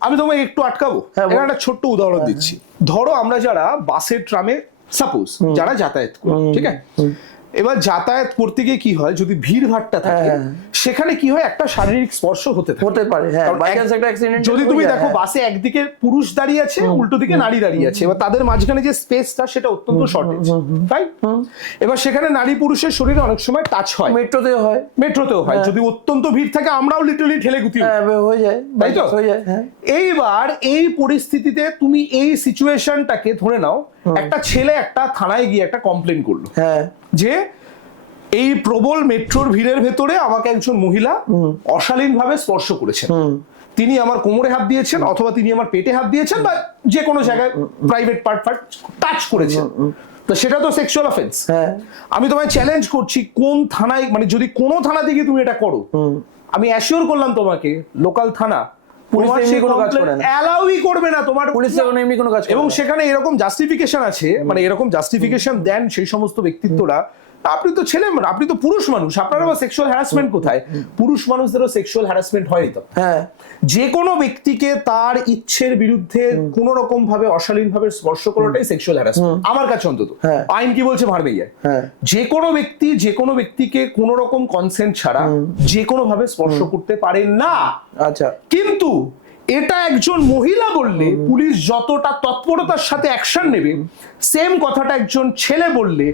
আমি তোমাকে একটু আটকাবো, এখানে একটা ছোট্ট উদাহরণ দিচ্ছি। ধরো আমরা যারা বাসে ট্রামে সাপোজ যারা যাতায়াত করি, ঠিক আছে, এবার যাতায়াত করতে গিয়ে কি হয়, যদি ভিড় ভাট্টা থাকে সেখানে কি হয়, একটা শারীরিক স্পর্শ হতে পারে। যদি তুমি দেখো বাসে একদিকে পুরুষ দাঁড়িয়ে আছে, উল্টো দিকে নারী দাঁড়িয়ে আছে, এবার তাদের মাঝখানে যে স্পেসটা সেটা অত্যন্ত শর্টেজ, রাইট? এবার সেখানে নারী পুরুষের শরীরে অনেক সময় টাচ হয়, মেট্রোতেও হয়। যদি অত্যন্ত ভিড় থাকে আমরাও লিটারালি ঠেলে গুতি হয়ে যায়, তাই তো? এইবার এই পরিস্থিতিতে তুমি এই সিচুয়েশনটাকে ধরে নাও, একটা ছেলে একটা থানায় গিয়ে একটা কমপ্লেন করলো যে এই প্রবল মেট্রোর ভিড়ের ভেতরে আমাকে একজন মহিলা অশালীন ভাবে স্পর্শ করেছেন, তিনি আমার কোমরে হাত দিয়েছেন অথবা তিনি আমার পেটে হাত দিয়েছেন বা যে কোনো জায়গায় প্রাইভেট পার্ট টাচ করেছেন, তো সেটা তো সেক্সুয়াল অফেন্স। আমি তোমায় চ্যালেঞ্জ করছি, কোন থানায়, মানে যদি কোনো থানা থেকে তুমি এটা করো, আমি অ্যাসিওর করলাম তোমাকে লোকাল থানা করবে না তোমার, এবং সেখানে এরকম জাস্টিফিকেশন আছে, মানে এরকম জাস্টিফিকেশন দেন সেই সমস্ত ব্যক্তিত্বরা, আপনি তো ছেলে, আপনি তো পুরুষ মানুষ, আপনার আবার সেক্সুয়াল হ্যারাসমেন্ট কোথায়? পুরুষ মানুষদেরও সেক্সুয়াল হ্যারাসমেন্ট হয়নি তো? যে কোনো ব্যক্তিকে তার ইচ্ছের বিরুদ্ধে কোন রকম ভাবে অশালীন ভাবে স্পর্শ করাটাই সেক্সুয়াল হ্যারাসমেন্ট আমার কাছে অন্তত। আইন কি বলছে ভাড়বে যায়, যে কোনো ব্যক্তি যে কোনো ব্যক্তিকে কোন রকম কনসেন্ট ছাড়া যে কোনো ভাবে স্পর্শ করতে পারে না। আচ্ছা, কিন্তু এটা একজন মহিলা বললে পুলিশ যতটা তৎপরতার সাথে অ্যাকশন নেবে, সেম কথাটা একজন ছেলে বললে